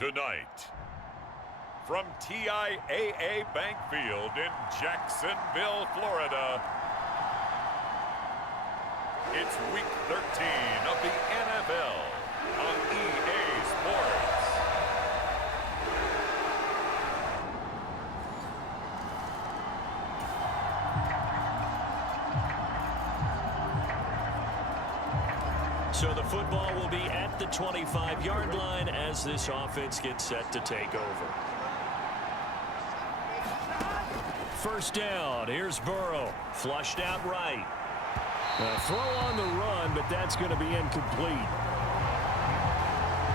Tonight, from TIAA Bank Field in Jacksonville, Florida, it's Week 13 of the NFL on EA Sports. So the football will be at the 25-yard line as this offense gets set to take over. First down. Here's Burrow. Flushed out right. Throw on the run, but that's going to be incomplete.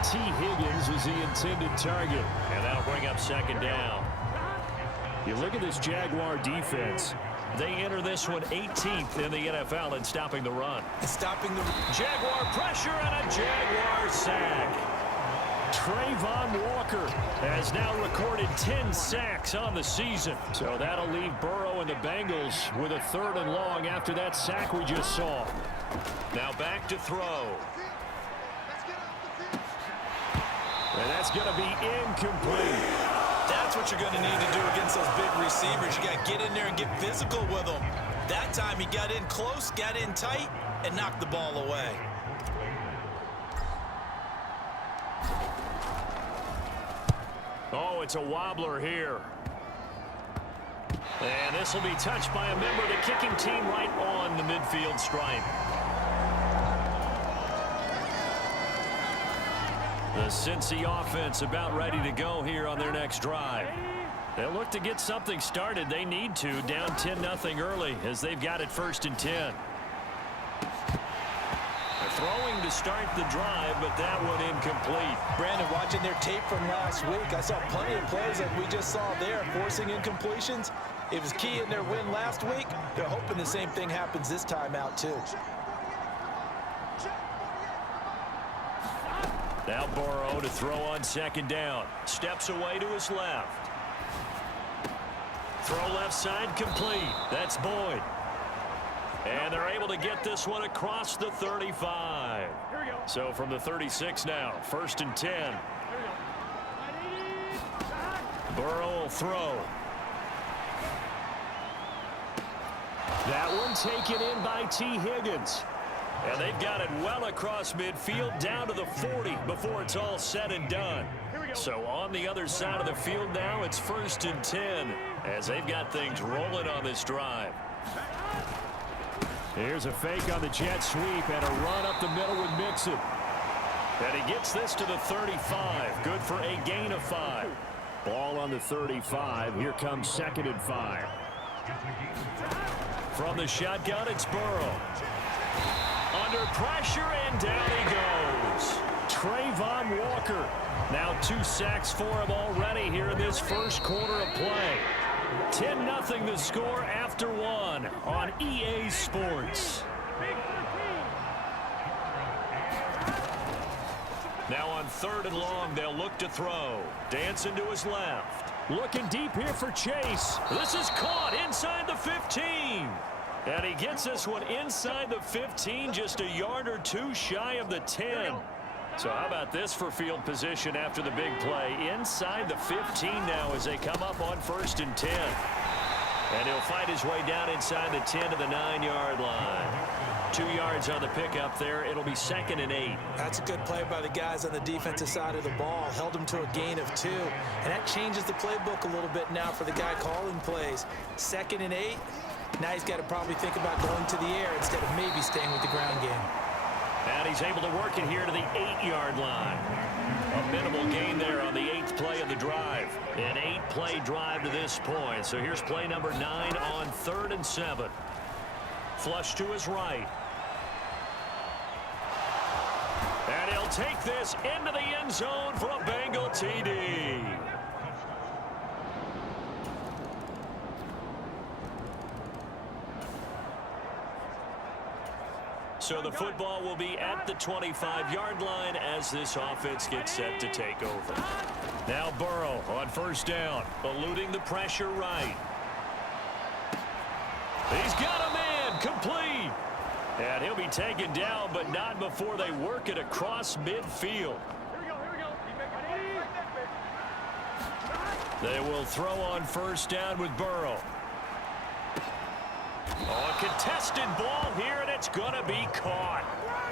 T. Higgins was the intended target. And that'll bring up second down. You look at this Jaguar defense. They enter this one 18th in the NFL in stopping the run. Stopping the Jaguar pressure and a Jaguar sack. Trayvon Walker has now recorded 10 sacks on the season. So that'll leave Burrow and the Bengals with a 3rd and long after that sack we just saw. Now back to throw. And that's going to be incomplete. That's what you're going to need to do against those big receivers. You got to get in there and get physical with them. That time he got in close, got in tight, and knocked the ball away. Oh, it's a wobbler here. And this will be touched by a member of the kicking team right on the midfield stripe. The Cincy offense about ready to go here on their next drive. They'll look to get something started. They need to, down 10-0 early as they've got it 1st and 10. They're throwing to start the drive, but that one incomplete. Brandon, watching their tape from last week, I saw plenty of plays like we just saw there, forcing incompletions. It was key in their win last week. They're hoping the same thing happens this time out, too. Now Burrow to throw on 2nd down. Steps away to his left. Throw left side complete. That's Boyd. And they're able to get this one across the 35. So from the 36 now, 1st and 10. Burrow will throw. That one taken in by T. Higgins. And they've got it well across midfield down to the 40 before it's all said and done. So on the other side of the field now, it's 1st and 10 as they've got things rolling on this drive. Here's a fake on the jet sweep and a run up the middle with Mixon. And he gets this to the 35. Good for a gain of 5. Ball on the 35. Here comes 2nd and 5. From the shotgun, it's Burrow. Under pressure, and down he goes. Trayvon Walker. Now 2 sacks for him already here in this first quarter of play. 10-0 the score after 1 on EA Sports. Now on 3rd and long, they'll look to throw. Dancing to his left. Looking deep here for Chase. This is caught inside the 15. And he gets this one inside the 15, just a yard or 2 shy of the 10. So how about this for field position after the big play? Inside the 15 now as they come up on 1st and 10. And he'll fight his way down inside the 10 to the 9-yard line. 2 yards on the pickup there. It'll be 2nd and 8. That's a good play by the guys on the defensive side of the ball. Held them to a gain of 2. And that changes the playbook a little bit now for the guy calling plays. 2nd and 8. Now he's got to probably think about going to the air instead of maybe staying with the ground game. And he's able to work it here to the 8-yard line. A minimal gain there on the 8th play of the drive. An 8-play drive to this point. So here's play number 9 on 3rd and 7. Flush to his right. And he'll take this into the end zone for a Bengal TD. So the football will be at the 25-yard line as this offense gets set to take over. Now Burrow on 1st down, eluding the pressure right. He's got a man, complete. And he'll be taken down, but not before they work it across midfield. They will throw on first down with Burrow. Oh, a contested ball here, and it's going to be caught.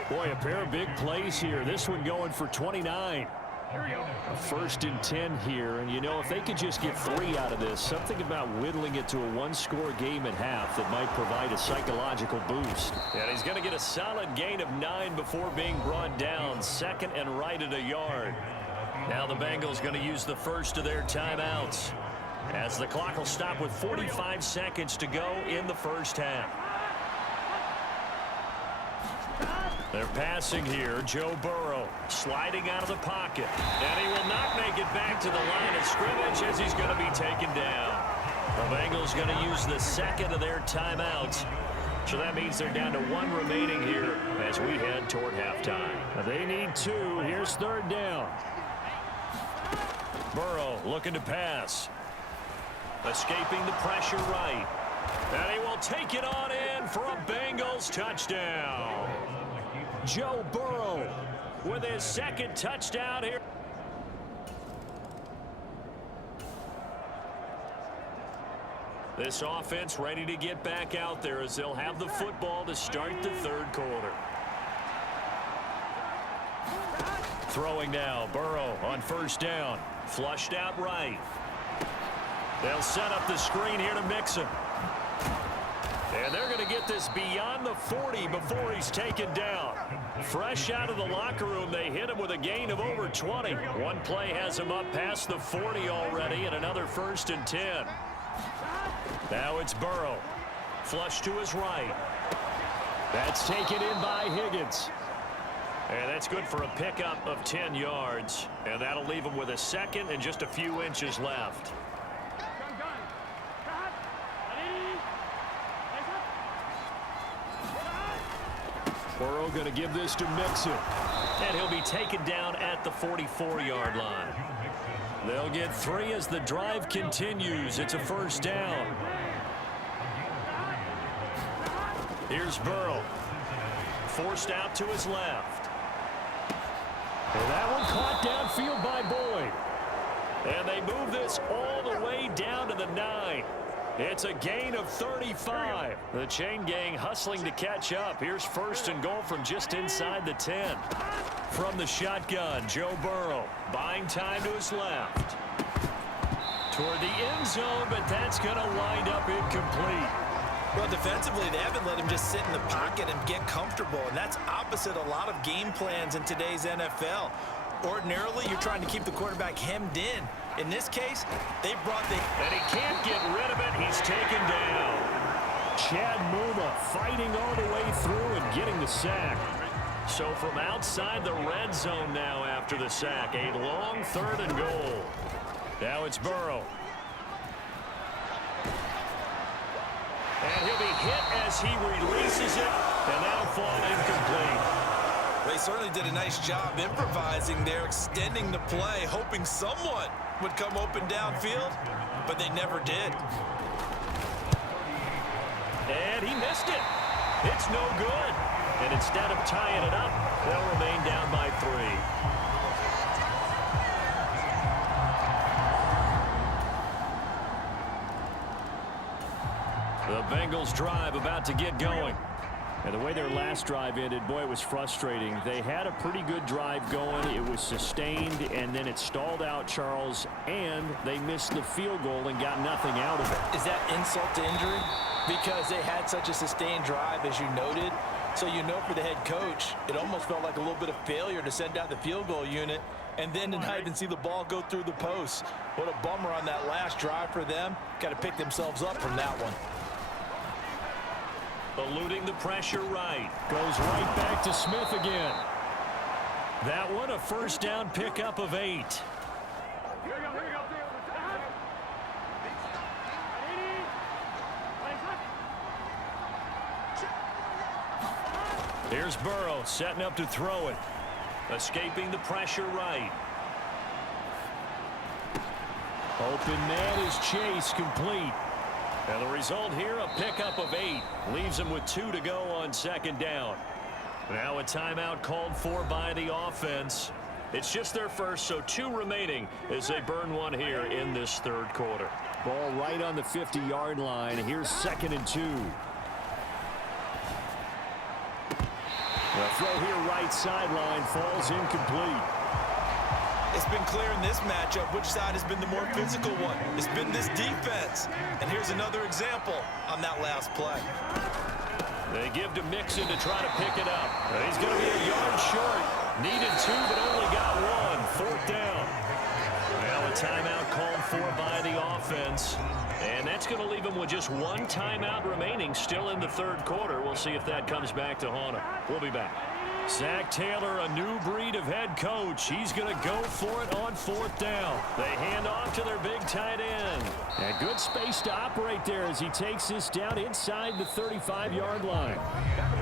Boy, a pair of big plays here. This one going for 29. A 1st and 10 here, and you know, if they could just get 3 out of this, something about whittling it to a one-score game at half that might provide a psychological boost. And he's going to get a solid gain of 9 before being brought down. 2nd and right at a yard. Now the Bengals going to use the first of their timeouts, as the clock will stop with 45 seconds to go in the first half. They're passing here. Joe Burrow sliding out of the pocket. And he will not make it back to the line of scrimmage as he's going to be taken down. The Bengals going to use the 2nd of their timeouts. So that means they're down to 1 remaining here as we head toward halftime. They need 2. Here's 3rd down. Burrow looking to pass. Escaping the pressure right. And he will take it on in for a Bengals touchdown. Joe Burrow with his 2nd touchdown here. This offense ready to get back out there as they'll have the football to start the 3rd quarter. Throwing now, Burrow on first down. Flushed out right. They'll set up the screen here to mix him. And they're going to get this beyond the 40 before he's taken down. Fresh out of the locker room, they hit him with a gain of over 20. One play has him up past the 40 already, and another 1st and 10. Now it's Burrow. Flush to his right. That's taken in by Higgins. And that's good for a pickup of 10 yards. And that'll leave him with a 2nd and just a few inches left. Burrow going to give this to Mixon. And he'll be taken down at the 44-yard line. They'll get 3 as the drive continues. It's a 1st down. Here's Burrow. Forced out to his left. And that one caught downfield by Boyd. And they move this all the way down to the 9. It's a gain of 35. The chain gang hustling to catch up. Here's 1st and goal from just inside the 10. From the shotgun, Joe Burrow buying time to his left. Toward the end zone, but that's going to wind up incomplete. Well, defensively, they haven't let him just sit in the pocket and get comfortable, and that's opposite a lot of game plans in today's NFL. Ordinarily, you're trying to keep the quarterback hemmed in. In this case, they brought the... And he can't get rid of it. He's taken down. Chad Muma fighting all the way through and getting the sack. So from outside the red zone now after the sack, a long 3rd and goal. Now it's Burrow. And he'll be hit as he releases it, and that'll fall incomplete. They certainly did a nice job improvising there, extending the play, hoping someone would come open downfield, but they never did. And he missed it. It's no good. And instead of tying it up, they'll remain down by 3. The Bengals drive about to get going. And the way their last drive ended, boy, it was frustrating. They had a pretty good drive going. It was sustained, and then it stalled out, Charles, and they missed the field goal and got nothing out of it. Is that insult to injury? Because they had such a sustained drive, as you noted. So you know for the head coach, it almost felt like a little bit of failure to send out the field goal unit and then to not even see the ball go through the post. What a bummer on that last drive for them. Got to pick themselves up from that one. Eluding the pressure right. Goes right back to Smith again. That one a 1st down pickup of 8. Here's Burrow setting up to throw it. Escaping the pressure right. Open man is Chase, complete. And the result here, a pickup of 8. Leaves him with 2 to go on 2nd down. Now a timeout called for by the offense. It's just their first, so 2 remaining as they burn one here in this third quarter. Ball right on the 50-yard line. Here's 2nd and 2. The throw here right sideline falls incomplete. It's been clear in this matchup which side has been the more physical one. It's been this defense. And here's another example on that last play. They give to Mixon to try to pick it up. He's going to be a yard short. Needed 2, but only got 1. 4th down. Well, a timeout called for by the offense. And that's going to leave them with just 1 timeout remaining still in the third quarter. We'll see if that comes back to haunt them. We'll be back. Zach Taylor, a new breed of head coach. He's going to go for it on 4th down. They hand off to their big tight end. And good space to operate there as he takes this down inside the 35-yard line.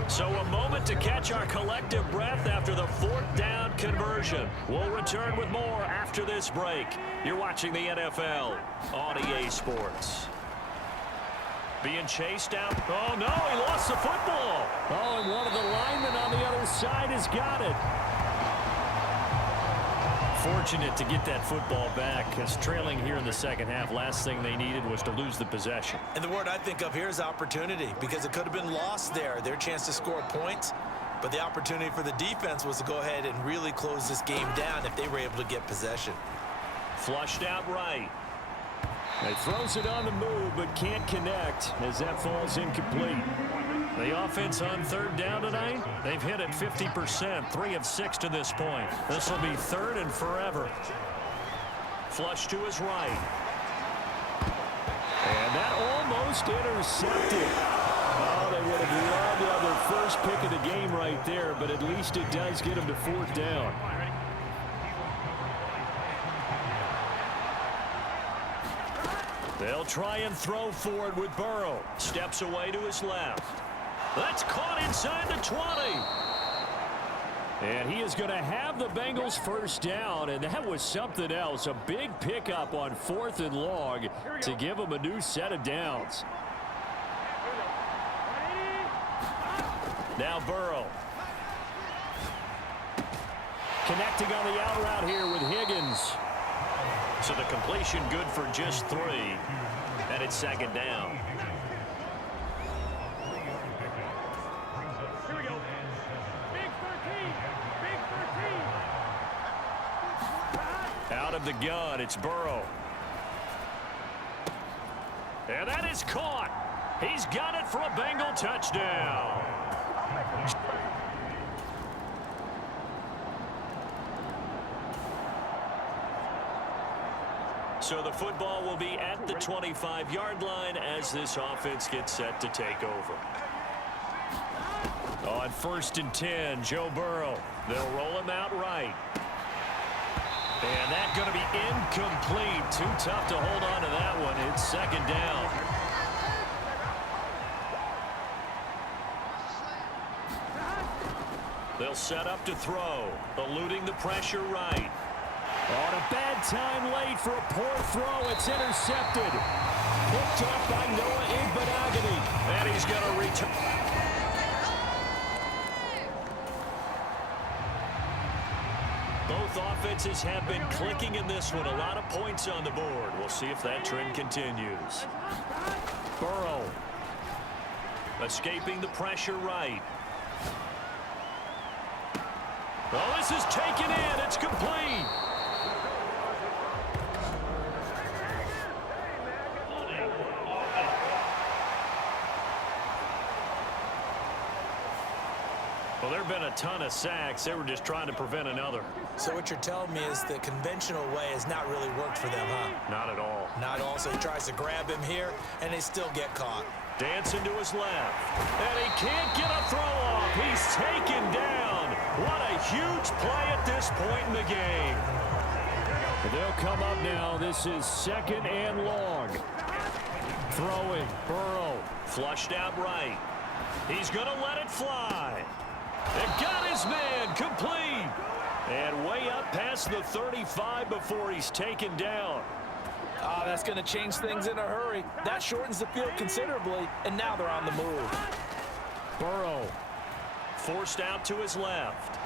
So a moment to catch our collective breath after the 4th down conversion. We'll return with more after this break. You're watching the NFL on EA Sports. Being chased out. Oh, no, he lost the football. Oh, and one of the linemen on the other side has got it. Fortunate to get that football back, because trailing here in the second half, last thing they needed was to lose the possession. And the word I think of here is opportunity, because it could have been lost there. Their chance to score points, but the opportunity for the defense was to go ahead and really close this game down if they were able to get possession. Flushed out right. He throws it on the move, but can't connect as that falls incomplete. The offense on 3rd down tonight, they've hit it 50%, 3 of 6 to this point. This will be 3rd and forever. Flush to his right. And that almost intercepted. Oh, they would have loved to have their first pick of the game right there, but at least it does get them to 4th down. They'll try and throw forward with Burrow. Steps away to his left. That's caught inside the 20. And he is going to have the Bengals first down, and that was something else. A big pickup on 4th and long to give them a new set of downs. Now Burrow. Connecting on the out route here with Higgins. So the completion good for just 3. And it's 2nd down. Here we go. Big 13. Big 13. Out of the gun, it's Burrow. And that is caught. He's got it for a Bengal touchdown. So the football will be at the 25-yard line as this offense gets set to take over. On 1st and 10, Joe Burrow. They'll roll him out right. And that's going to be incomplete. Too tough to hold on to that one. It's 2nd down. They'll set up to throw. Eluding the pressure right. On a bad time late for a poor throw. It's intercepted. Picked up by Noah Igbenogany. And he's going to return. Both offenses have been clicking in this one. A lot of points on the board. We'll see if that trend continues. Burrow. Escaping the pressure right. Oh, this is taken in. It's complete. Well, there have been a ton of sacks. They were just trying to prevent another. So what you're telling me is the conventional way has not really worked for them, huh? Not at all. Not all. So he tries to grab him here, and they still get caught. Dancing to his left. And he can't get a throw off. He's taken down. What a huge play at this point in the game. They'll come up now. This is 2nd and long. Throwing. Burrow. Flushed out right. He's going to let it fly. And got his man complete. And way up past the 35 before he's taken down. Oh, that's going to change things in a hurry. That shortens the field considerably, and now they're on the move. Burrow forced out to his left.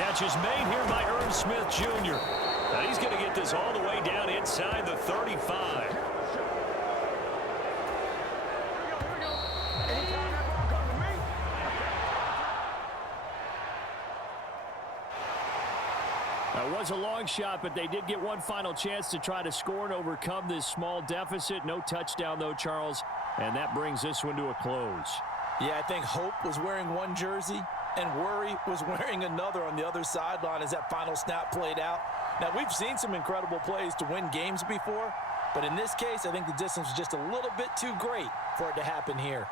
catch is made here by Irv Smith Jr. And he's going to get this all the way down inside the 35. That was a long shot, but they did get one final chance to try to score and overcome this small deficit. No touchdown, though, Charles, and that brings this one to a close. Yeah, I think hope was wearing one jersey and worry was wearing another on the other sideline as that final snap played out. Now, we've seen some incredible plays to win games before, but in this case, I think the distance was just a little bit too great for it to happen here.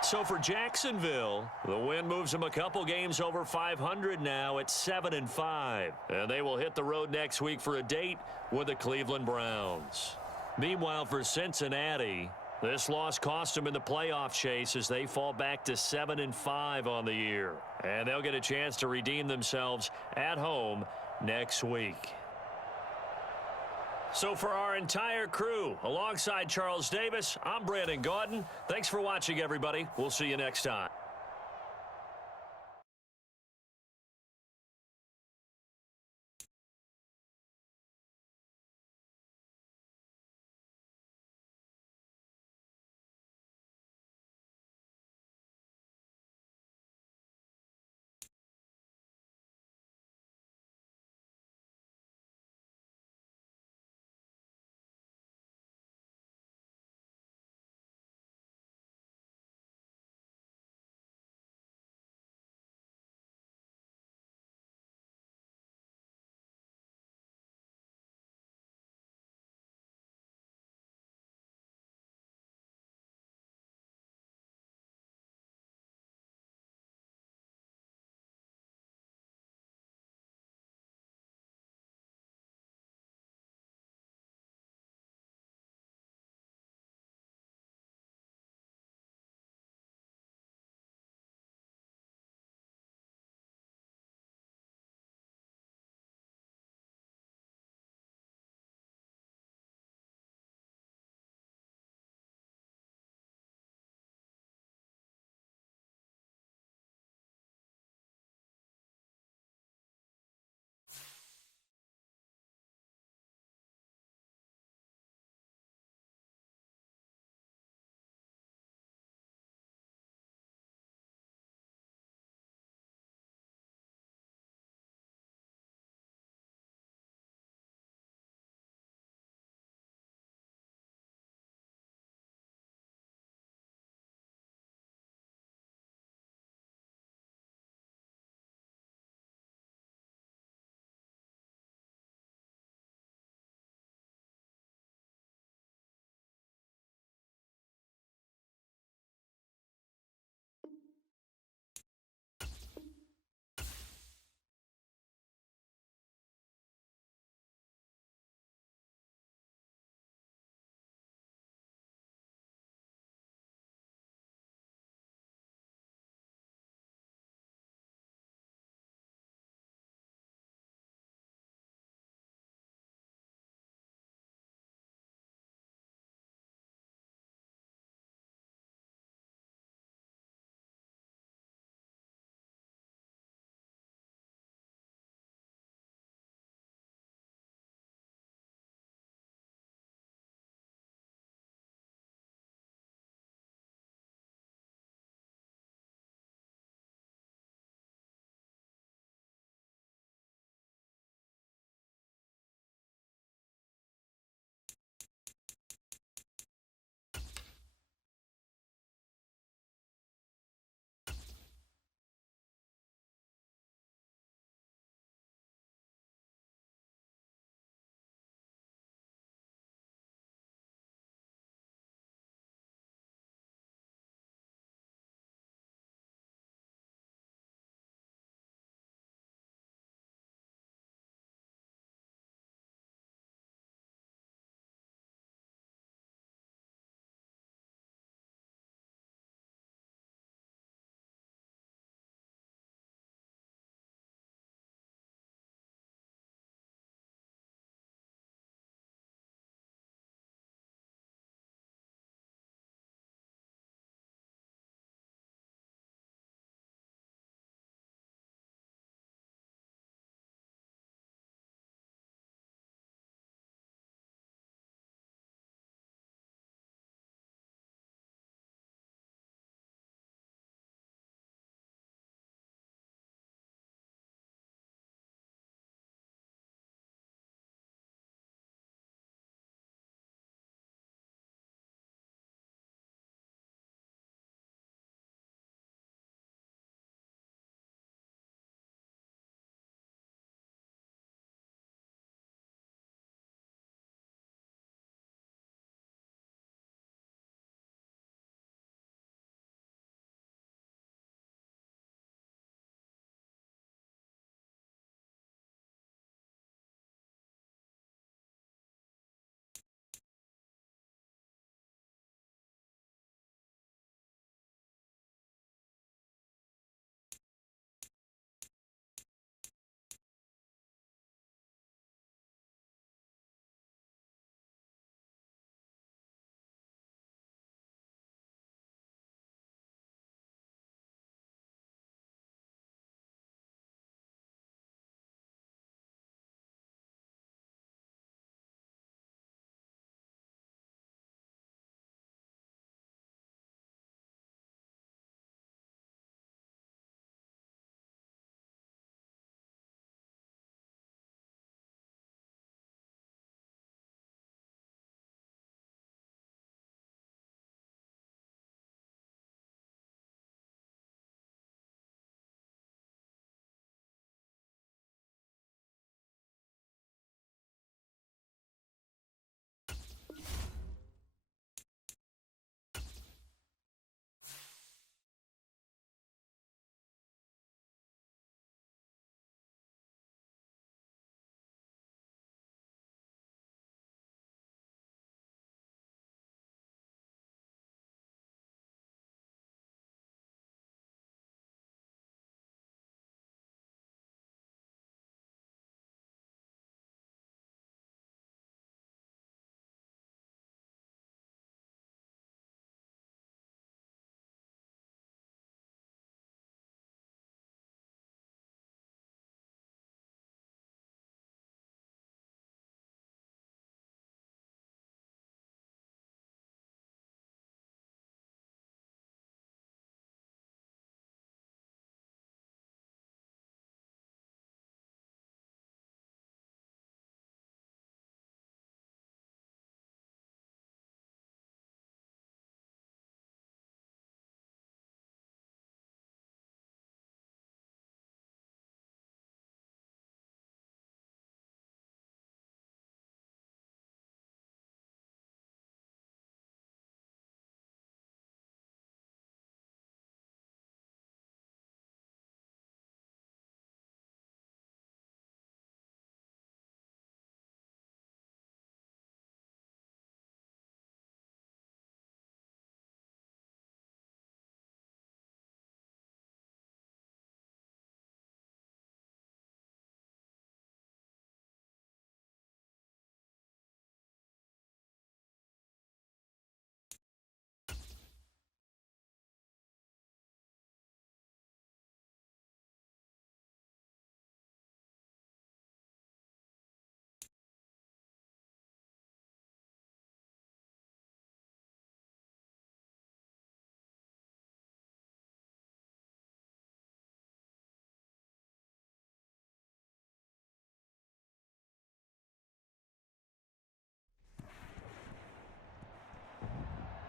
So for Jacksonville, the win moves them a couple games over 500 now at 7-5. And they will hit the road next week for a date with the Cleveland Browns. Meanwhile, for Cincinnati, this loss cost them in the playoff chase as they fall back to 7-5 on the year. And they'll get a chance to redeem themselves at home next week. So for our entire crew, alongside Charles Davis, I'm Brandon Gaudin. Thanks for watching, everybody. We'll see you next time.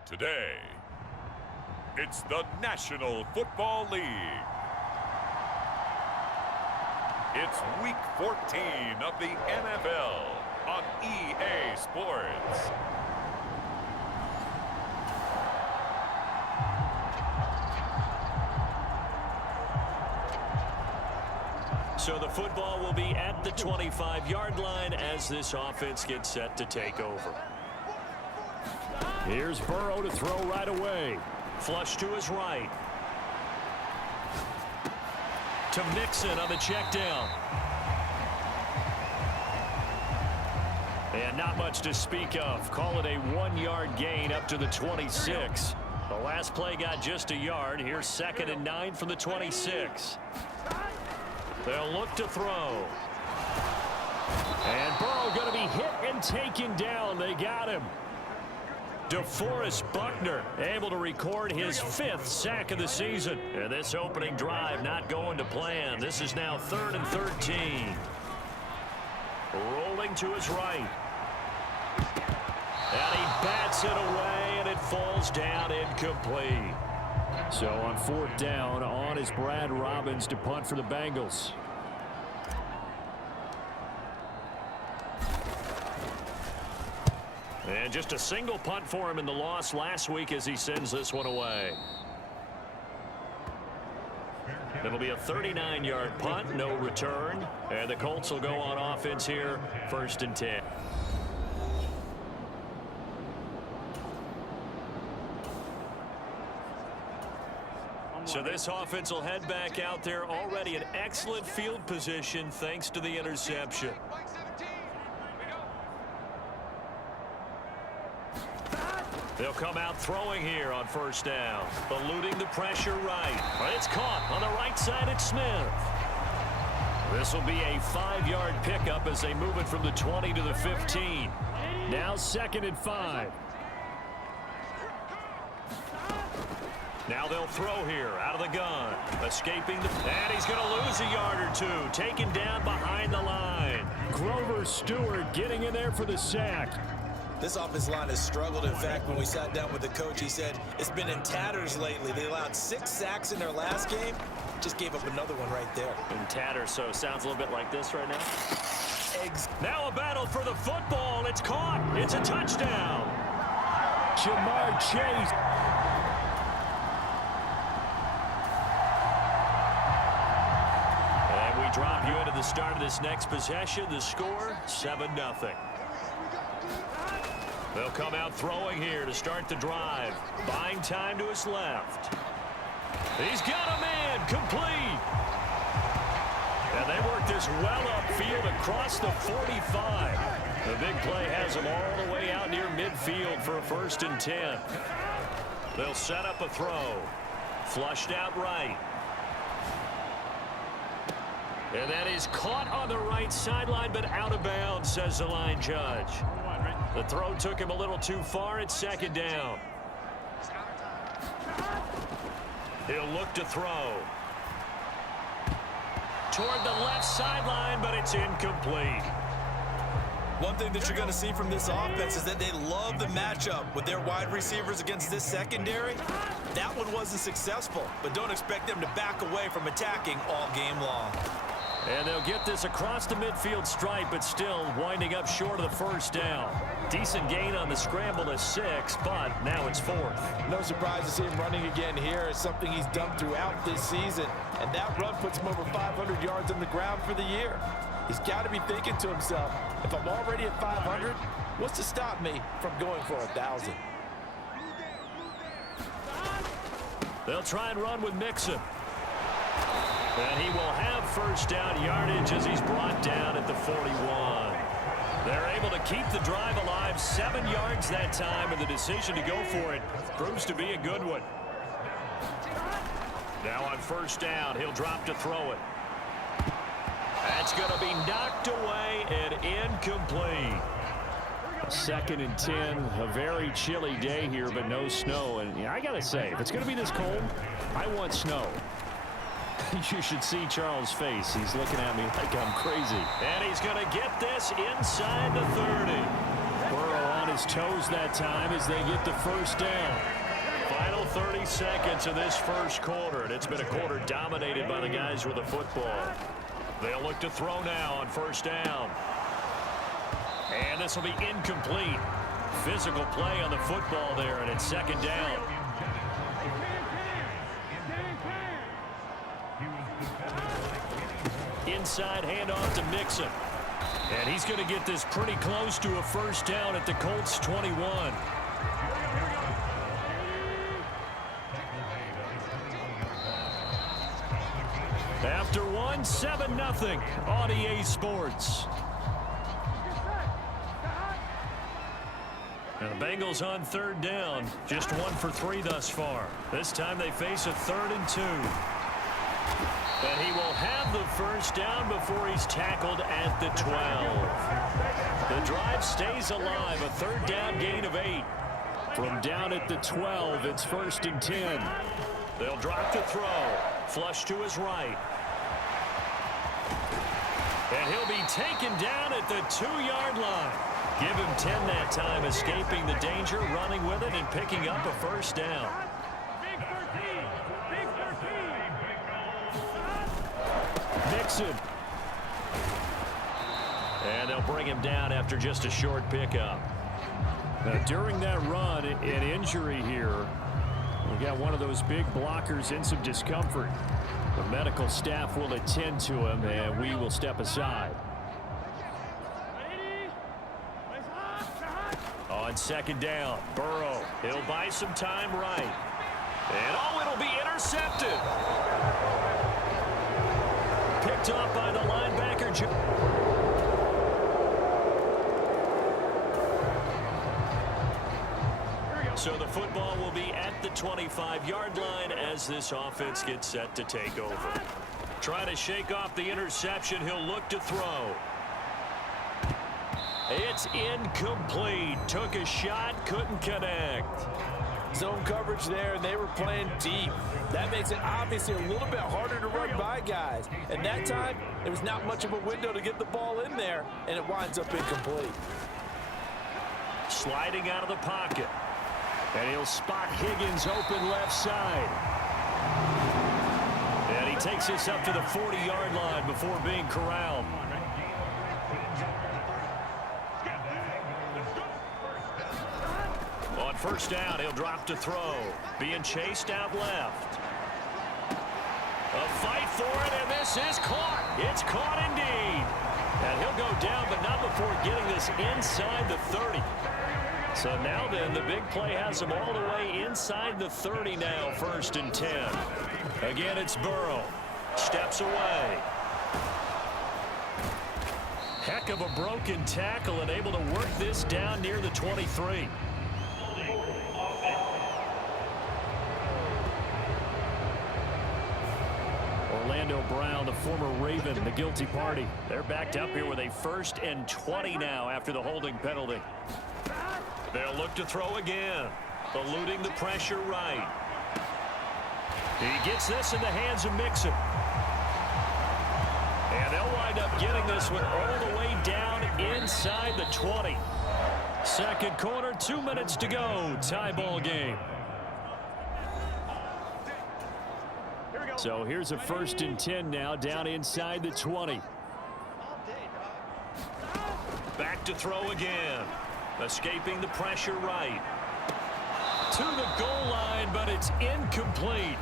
Today, it's the National Football League. It's Week 14 of the NFL on EA Sports. So the football will be at the 25-yard line as this offense gets set to take over. Here's Burrow to throw right away. Flush to his right. To Mixon on the check down. And not much to speak of. Call it a 1-yard gain up to the 26. The last play got just a yard. Here's 2nd and 9 from the 26. They'll look to throw. And Burrow going to be hit and taken down. They got him. DeForest Buckner able to record his 5th sack of the season. And this opening drive not going to plan. This is now 3rd and 13. Rolling to his right. And he bats it away, and it falls down incomplete. So on 4th down, on is Brad Robbins to punt for the Bengals. And just a single punt for him in the loss last week as he sends this one away. It'll be a 39-yard punt, no return. And the Colts will go on offense here, 1st and 10. So this offense will head back out there, already in excellent field position thanks to the interception. They'll come out throwing here on 1st down, eluding the pressure right. But it's caught on the right side at Smith. This will be a 5-yard pickup as they move it from the 20 to the 15. Now 2nd and 5. Now they'll throw here out of the gun. Escaping the... And he's going to lose a yard or two. Taken down behind the line. Grover Stewart getting in there for the sack. This offensive line has struggled. In fact, when we sat down with the coach, he said it's been in tatters lately. They allowed 6 sacks in their last game. Just gave up another one right there. In tatters, so sounds a little bit like this right now. Now a battle for the football. It's caught. It's a touchdown. Jamar Chase. And we drop you into the start of this next possession. The score, 7-0. They'll come out throwing here to start the drive. Buying time to his left. He's got a man complete. And they work this well upfield across the 45. The big play has them all the way out near midfield for a 1st and 10. They'll set up a throw. Flushed out right. And that is caught on the right sideline, but out of bounds, says the line judge. The throw took him a little too far. It's 2nd down. He'll look to throw. Toward the left sideline, but it's incomplete. One thing that you're going to see from this offense is that they love the matchup with their wide receivers against this secondary. That one wasn't successful, but don't expect them to back away from attacking all game long. And they'll get this across the midfield stripe, but still winding up short of the 1st down. Decent gain on the scramble to 6, but now it's 4th. No surprise to see him running again here. It's something he's done throughout this season. And that run puts him over 500 yards on the ground for the year. He's got to be thinking to himself, if I'm already at 500, what's to stop me from going for 1,000? They'll try and run with Mixon. And he will have 1st down yardage as he's brought down at the 41. They're able to keep the drive alive, 7 yards that time, and the decision to go for it proves to be a good one. Now on 1st down, he'll drop to throw it. That's going to be knocked away and incomplete. 2nd and 10, a very chilly day here, but no snow. And I got to say, if it's going to be this cold, I want snow. You should see Charles' face. He's looking at me like I'm crazy. And he's going to get this inside the 30. Burrow on his his toes that time as they get the first down. Final 30 seconds of this first quarter, and it's been a quarter dominated by the guys with the football. They'll look to throw now on first down. And this will be incomplete. Physical play on the football there, and it's second down. Inside handoff to Mixon. And he's going to get this pretty close to a first down at the Colts 21. After one, 7-0 on EA Sports. And the Bengals on third down, just 1 for 3 thus far. This time they face a 3rd and 2. And he will have the first down before he's tackled at the 12. The drive stays alive, a 3rd down gain of 8. From down at the 12, it's 1st and 10. They'll drop to throw. Flush to his right. And he'll be taken down at the 2-yard line. Give him 10 that time, escaping the danger, running with it, and picking up a first down. Big 13. Big 13. Mixon. And they'll bring him down after just a short pickup. Now, during that run, an injury here. We got one of those big blockers in some discomfort. The medical staff will attend to him, and we will step aside. On second down, Burrow. He'll buy some time right. And oh, it'll be intercepted. Picked off by the linebacker. So the football will be at the 25-yard line as this offense gets set to take over. Trying to shake off the interception. He'll look to throw. It's incomplete. Took a shot, couldn't connect. Zone coverage there, and they were playing deep. That makes it obviously a little bit harder to run by guys. And that time, there was not much of a window to get the ball in there, and it winds up incomplete. Sliding out of the pocket. And he'll spot Higgins open left side. And he takes this up to the 40-yard line before being corralled. On first down, he'll drop to throw. Being chased out left. A fight for it, and this is caught. It's caught indeed. And he'll go down, but not before getting this inside the 30. So now then, the big play has him all the way inside the 30 now, 1st and 10. Again, it's Burrow. Steps away. Heck of a broken tackle and able to work this down near the 23. Orlando Brown, the former Raven, the guilty party. They're backed up here with a 1st and 20 now after the holding penalty. They'll look to throw again. Eluding the pressure right. He gets this in the hands of Mixon. And they'll wind up getting this one all the way down inside the 20. Second quarter, 2 minutes to go. Tie ball game. So here's a 1st and 10 now down inside the 20. Back to throw again. Escaping the pressure right. To the goal line, but it's incomplete.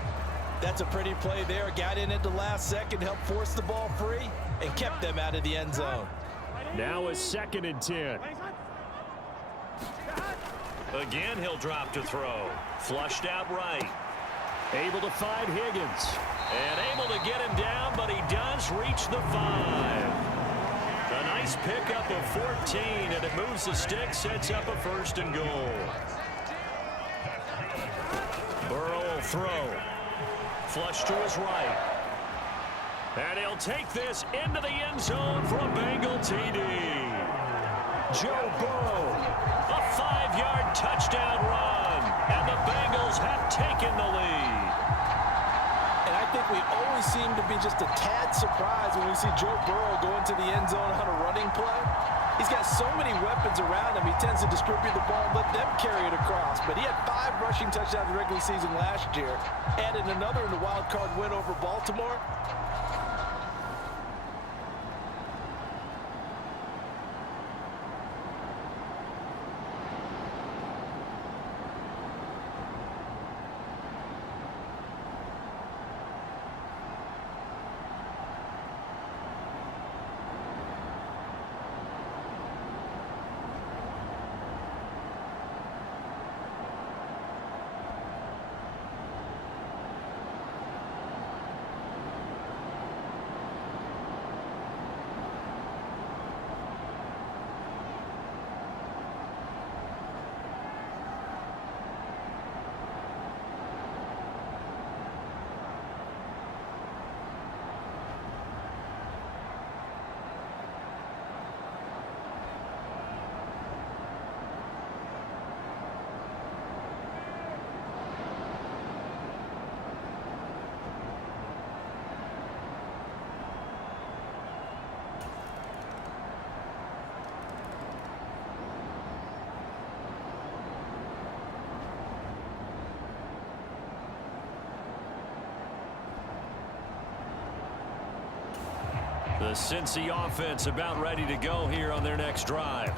That's a pretty play there. Got in at the last second, helped force the ball free, and kept them out of the end zone. Now a 2nd and 10. Again, he'll drop to throw. Flushed out right. Able to find Higgins. And able to get him down, but he does reach the 5. A nice pickup of 14, and it moves the stick, sets up a 1st and goal. Burrow will throw. Flush to his right. And he'll take this into the end zone for a Bengal TD. Joe Burrow, a 5-yard touchdown run, and the Bengals have taken the lead. And I think we always seem to be just a tad surprised when we see Joe Burrow go into the end zone on a running play. He's got so many weapons around him, he tends to distribute the ball and let them carry it across. But he had 5 rushing touchdowns in the regular season last year, added another in the wild card win over Baltimore. The Cincy offense about ready to go here on their next drive.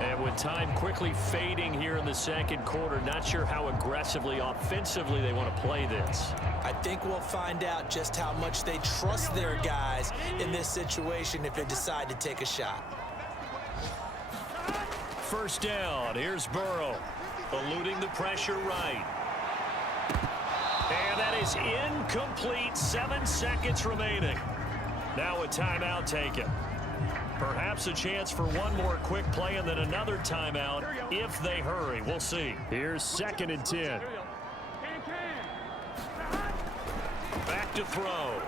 And with time quickly fading here in the second quarter, not sure how aggressively, offensively they want to play this. I think we'll find out just how much they trust their guys in this situation if they decide to take a shot. First down, here's Burrow, eluding the pressure right. And that is incomplete, 7 seconds remaining. Now a timeout taken. Perhaps a chance for one more quick play and then another timeout if they hurry. We'll see. Here's 2nd and 10. Back to throw.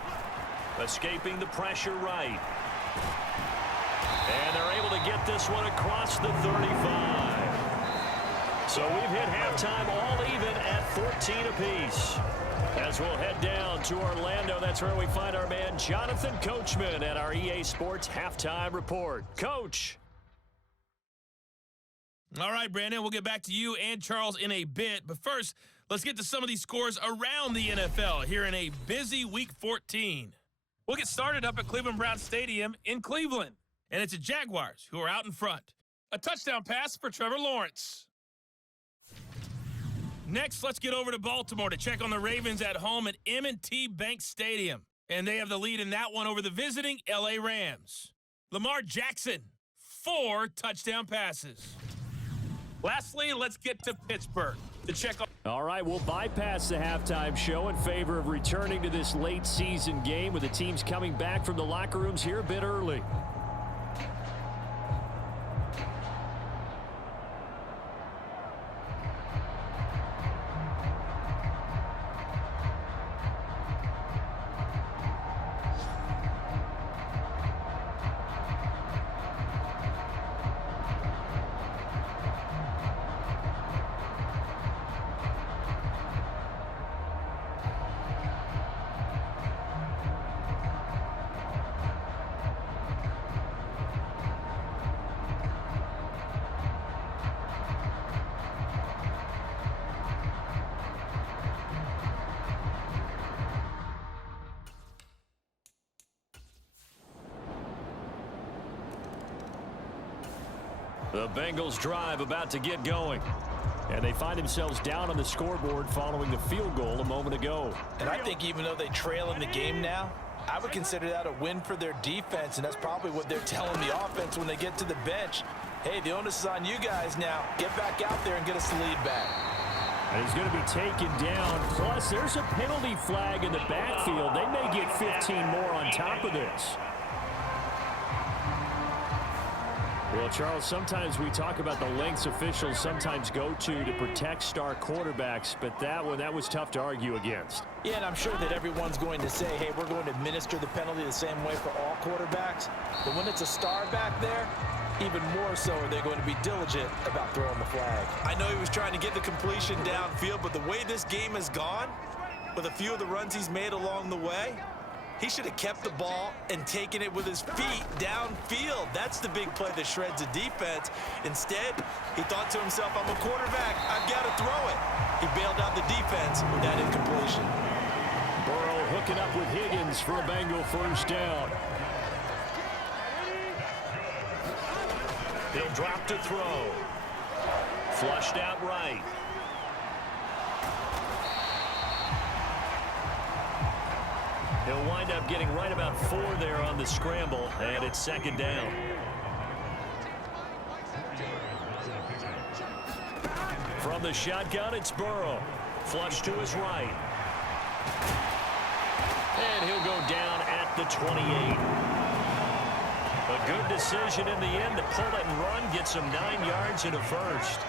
Escaping the pressure right. And they're able to get this one across the 35. So we've hit halftime all even at 14 apiece. As we'll head down to Orlando, that's where we find our man Jonathan Coachman at our EA Sports Halftime Report. Coach. All right, Brandon, we'll get back to you and Charles in a bit. But first, let's get to some of these scores around the NFL here in a busy Week 14. We'll get started up at Cleveland Browns Stadium in Cleveland. And it's the Jaguars who are out in front. A touchdown pass for Trevor Lawrence. Next, let's get over to Baltimore to check on the Ravens at home at M&T Bank Stadium. And they have the lead in that one over the visiting L.A. Rams. Lamar Jackson, 4 touchdown passes. Lastly, let's get to Pittsburgh to check on. All right, we'll bypass the halftime show in favor of returning to this late season game with the teams coming back from the locker rooms here a bit early. The Bengals drive about to get going. And they find themselves down on the scoreboard following the field goal a moment ago. And I think even though they trail in the game now, I would consider that a win for their defense, and that's probably what they're telling the offense when they get to the bench. Hey, the onus is on you guys now. Get back out there and get us the lead back. And he's going to be taken down. Plus, there's a penalty flag in the backfield. They may get 15 more on top of this. Well, Charles, sometimes we talk about the lengths officials sometimes go to protect star quarterbacks, but that was tough to argue against. Yeah, and I'm sure that everyone's going to say, hey, we're going to administer the penalty the same way for all quarterbacks. But when it's a star back there, even more so are they going to be diligent about throwing the flag. I know he was trying to get the completion downfield, but the way this game has gone, with a few of the runs he's made along the way, He should have kept the ball and taken it with his feet downfield. That's the big play that shreds the defense. Instead, he thought to himself, I'm a quarterback. I've got to throw it. He bailed out the defense with that incompletion. Burrow hooking up with Higgins for a Bengal first down. He'll drop to throw. Flushed out right. He'll wind up getting right about 4 there on the scramble, and it's second down. From the shotgun, it's Burrow. Flush to his right. And he'll go down at the 28. A good decision in the end to pull it and run, gets him 9 yards and a first.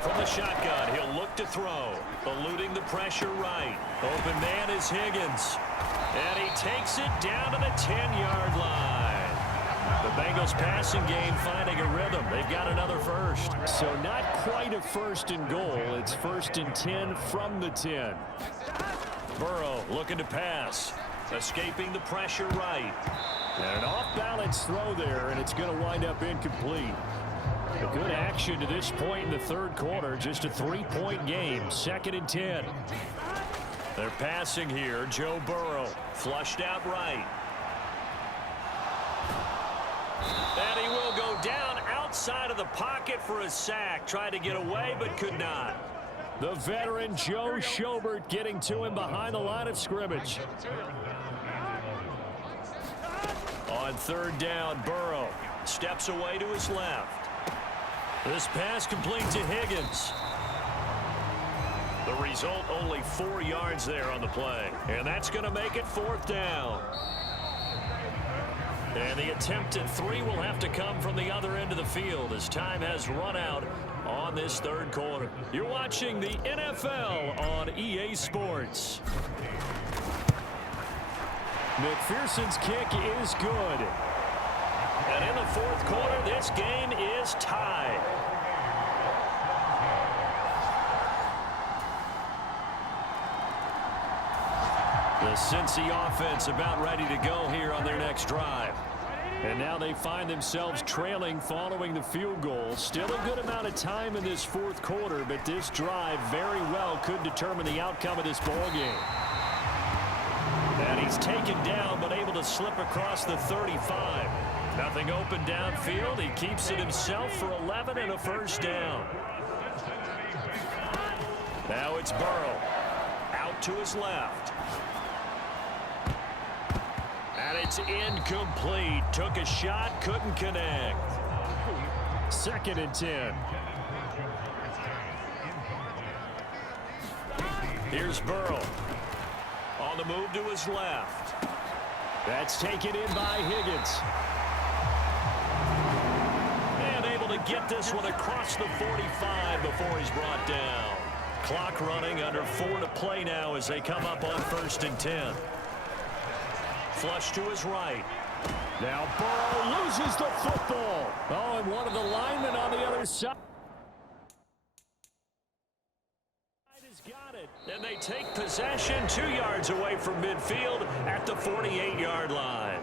From the shotgun, he'll look to throw. Eluding the pressure right. Open man is Higgins. And he takes it down to the 10-yard line. The Bengals passing game finding a rhythm. They've got another first. So not quite a first and goal. It's first and 10 from the 10. Burrow looking to pass. Escaping the pressure right. And an off-balance throw there, and it's going to wind up incomplete. A good action to this point in the third quarter. Just a 3-point game. Second and 10. They're passing here. Joe Burrow flushed out right. And he will go down outside of the pocket for a sack. Tried to get away, but could not. The veteran Joe Schobert getting to him behind the line of scrimmage. On third down, Burrow steps away to his left. This pass complete to Higgins. The result, only 4 yards there on the play. And that's going to make it fourth down. And the attempt at 3 will have to come from the other end of the field as time has run out on this third quarter. You're watching the NFL on EA Sports. McPherson's kick is good. And in the fourth quarter, this game is tied. The Cincy offense about ready to go here on their next drive. And now they find themselves trailing following the field goal. Still a good amount of time in this fourth quarter, but this drive very well could determine the outcome of this ball game. And he's taken down, but able to slip across the 35. Nothing open downfield. He keeps it himself for 11 and a first down. Now it's Burrow. Out to his left. And it's incomplete. Took a shot, couldn't connect. Second and 10. Here's Burrow. On the move to his left. That's taken in by Higgins. And able to get this one across the 45 before he's brought down. Clock running, under 4 to play now as they come up on first and 10. Flush to his right. Now Burrow loses the football. Oh, and one of the linemen on the other side has got it. And they take possession 2 yards away from midfield at the 48-yard line.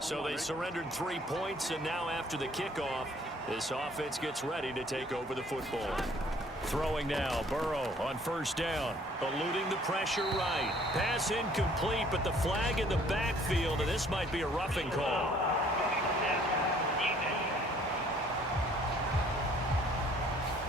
So they surrendered 3 points, and now after the kickoff, this offense gets ready to take over the football. Throwing now, Burrow on first down. Eluding the pressure right. Pass incomplete, but the flag in the backfield, and this might be a roughing call.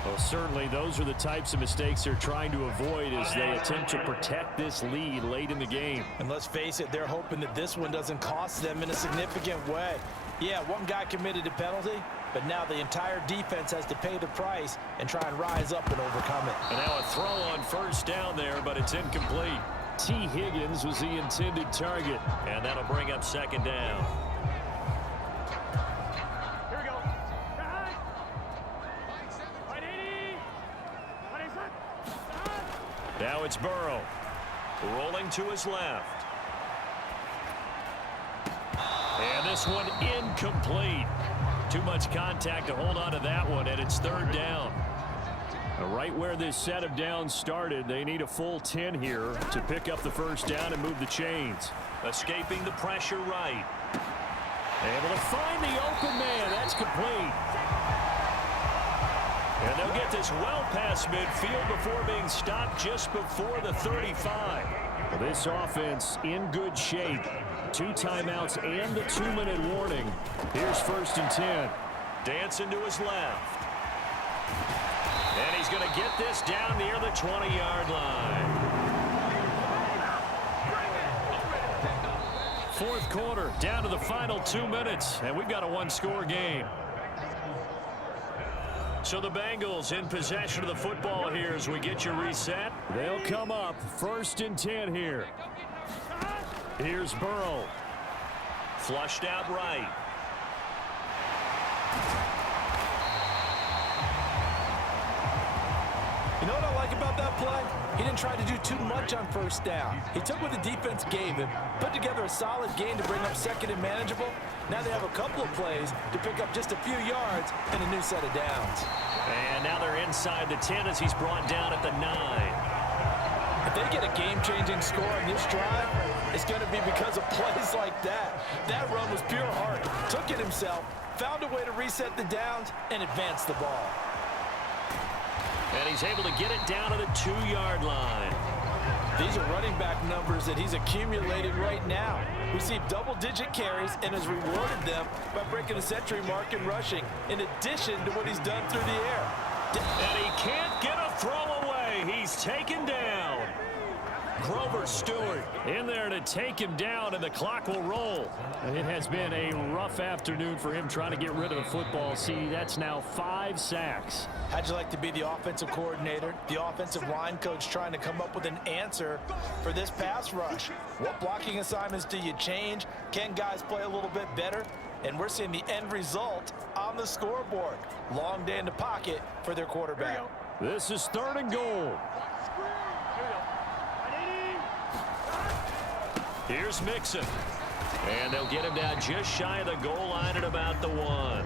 Well, certainly those are the types of mistakes they're trying to avoid as they attempt to protect this lead late in the game. And let's face it, they're hoping that this one doesn't cost them in a significant way. Yeah, one guy committed a penalty, but now the entire defense has to pay the price and try and rise up and overcome it. And now a throw on first down there, but it's incomplete. T. Higgins was the intended target. And that'll bring up second down. Here we go. Right. 180. 180. Now it's Burrow. Rolling to his left. And this one incomplete. Too much contact to hold on to that one, and it's third down. Right where this set of downs started, they need a full 10 here to pick up the first down and move the chains. Escaping the pressure right. Able to find the open man. That's complete. And they'll get this well past midfield before being stopped just before the 35. Well, this offense in good shape. 2 timeouts and the 2-minute warning. Here's first and 10. Dancing to his left. And he's going to get this down near the 20-yard line. Fourth quarter, down to the final 2 minutes, and we've got a one-score game. So the Bengals in possession of the football here as we get you reset. They'll come up first and 10 here. Here's Burrow. Flushed out right. You know what I like about that play? He didn't try to do too much on first down. He took what the defense gave him, put together a solid game to bring up second and manageable. Now they have a couple of plays to pick up just a few yards and a new set of downs. And now they're inside the 10 as he's brought down at the 9. If they get a game-changing score on this drive, it's going to be because of plays like that. That run was pure heart. Took it himself, found a way to reset the downs, and advance the ball. And he's able to get it down to the 2-yard line. These are running back numbers that he's accumulated right now. Received double-digit carries and has rewarded them by breaking the century mark in rushing, in addition to what he's done through the air. And he can't get a throw away. He's taken down. Grover Stewart in there to take him down, and the clock will roll. It has been a rough afternoon for him trying to get rid of the football. See, that's now 5 sacks. How'd you like to be the offensive coordinator, the offensive line coach trying to come up with an answer for this pass rush? What blocking assignments do you change? Can guys play a little bit better? And we're seeing the end result on the scoreboard. Long day in the pocket for their quarterback. This is third and goal. Here's Mixon. And they'll get him down just shy of the goal line at about the 1.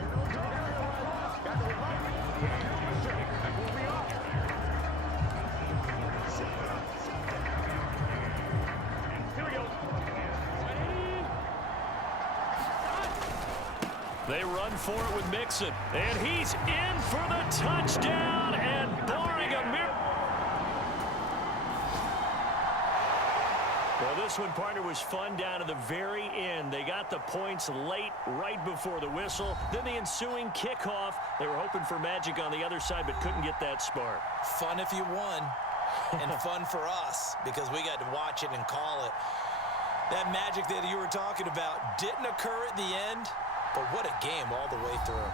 They run for it with Mixon. And he's in for the touchdown, and barring a miracle. Well, this one, partner, was fun down to the very end. They got the points late, right before the whistle. Then the ensuing kickoff. They were hoping for magic on the other side, but couldn't get that spark. Fun if you won, and fun for us because we got to watch it and call it. That magic that you were talking about didn't occur at the end, but what a game all the way through.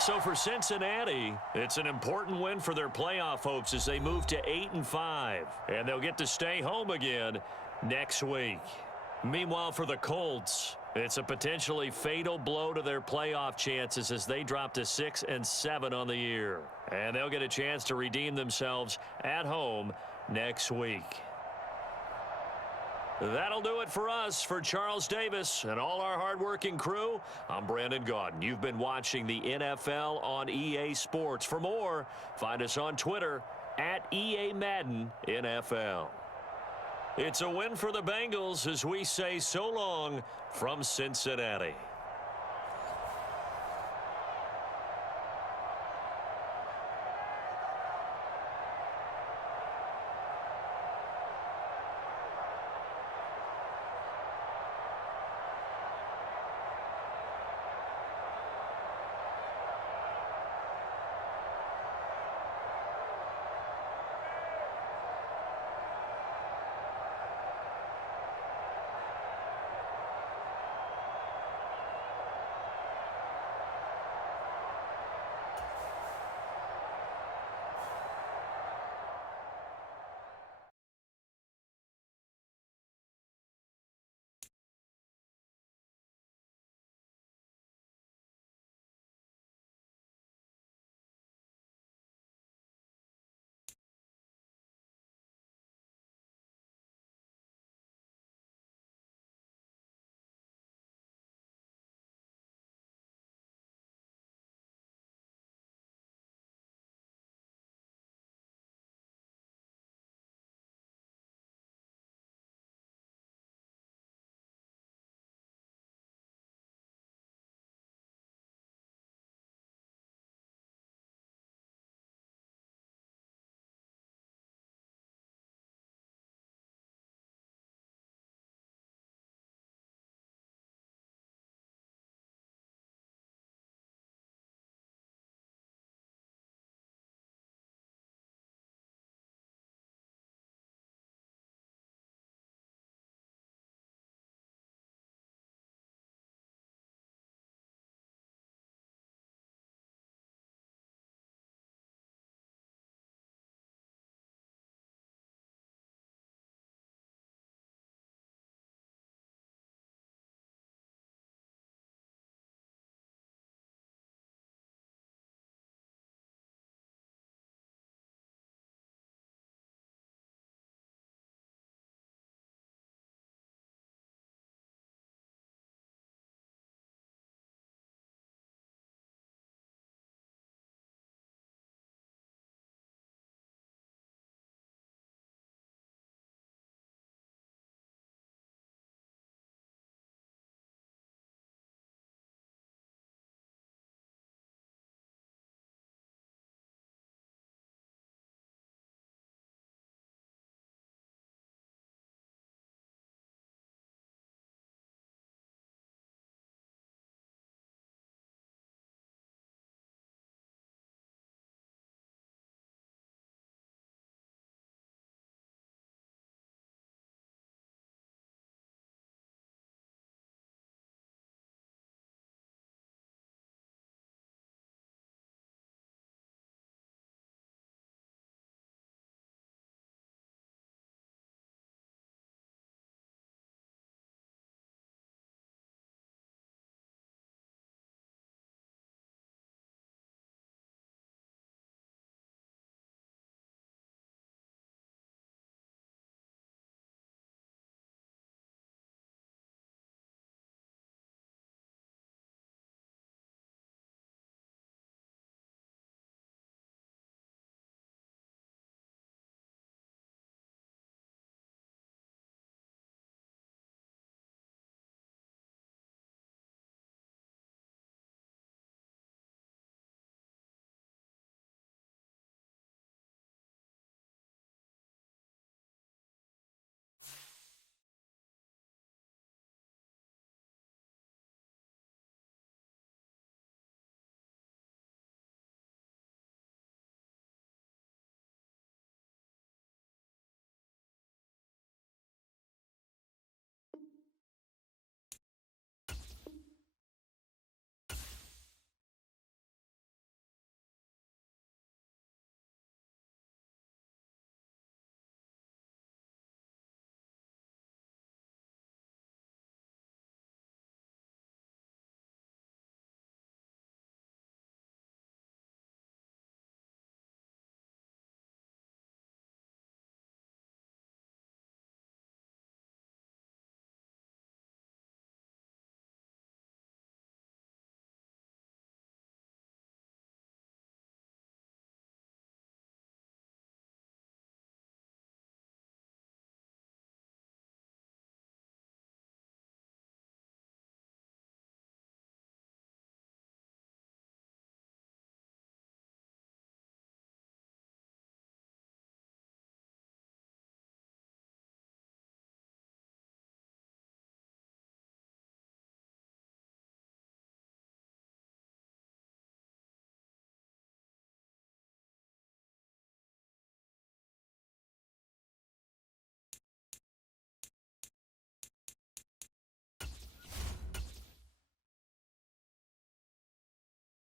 So for Cincinnati, it's an important win for their playoff hopes as they move to 8-5. And they'll get to stay home again next week. Meanwhile, for the Colts, it's a potentially fatal blow to their playoff chances as they drop to 6-7 on the year. And they'll get a chance to redeem themselves at home next week. That'll do it for us. For Charles Davis and all our hardworking crew, I'm Brandon Gaudin. You've been watching the NFL on EA Sports. For more, find us on Twitter at EA Madden NFL. It's a win for the Bengals as we say so long from Cincinnati.